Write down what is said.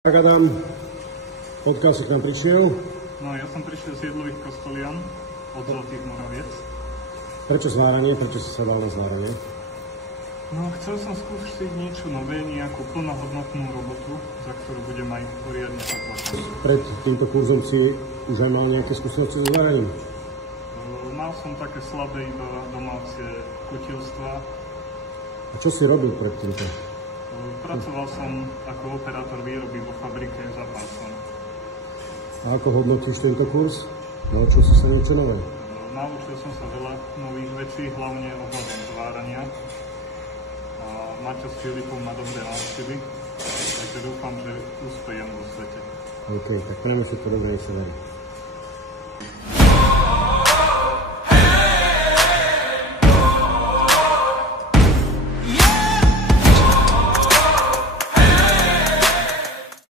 Tak Adam, odkiaľ si k nám prišiel? No, ja som prišiel z Jedlových Kostolian od Zlatých Moraviec. Prečo zváranie? Prečo si sa dal na zváranie? No, chcel som skúsiť niečo nové, nejakú plnohodnotnú robotu, za ktorú budem aj poriadne zaplatiť. Pred týmto kurzom si už aj mal nejaké skúsenosti so zváraním? Mal som také slabé iba domáce kutilstva. A čo si robil pred týmto? Pracoval som ako operátor výroby vo fabrike za pásom. A ako hodnotíš tento kurz? Naučil si sa niečo nové? Naučil som sa veľa nových vecí, hlavne ohľadom zvárania. A Maťo s Filipom ma dobre naučili, takže dúfam, že uspejem vo svete. OK, tak prejme všetko dobré, nech sa darí.